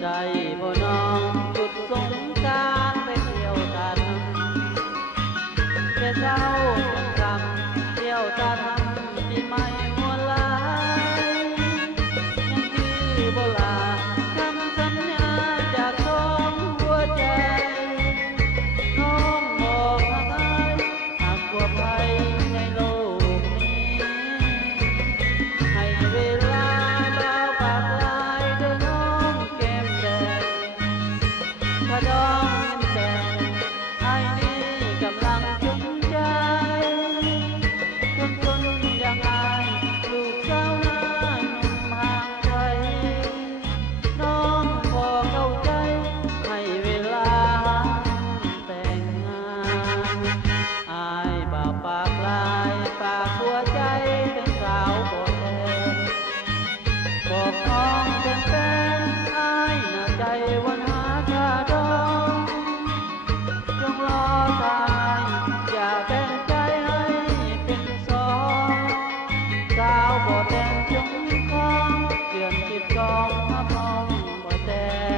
ใจบ่น้องจุดสงกรานต์ไปเที่ยวตาทำแต่เช้าจนค่ำเที่ยวตาทำปีใหม่มวลหลายยังคือบ่ลาคำสัญญาจากสองหัวใจน้องบอกหักอายหักกว่าใครในโลกนี้ให้เวลาบ่าวปากลายเด้อน้องแก้มแดงถ้าดองเงินแดงอ้ายนี้กำลังจนใจคนอย่างอายลูกสาวนาหนุ่มห่างไกลน้องพอเข้าใจให้เวลาแต่งงานอายบ่าวปากลายฝากหัวใจเป็นสาวบ่แทนบอกน้องเป็นแฟนอายน่าใจวันหาค่าดองจงรอทายอย่าแบ่งใจให้เป็นสองสาวบ่แต่งจงคองเดือน12มาพร้อมบ่แต่ง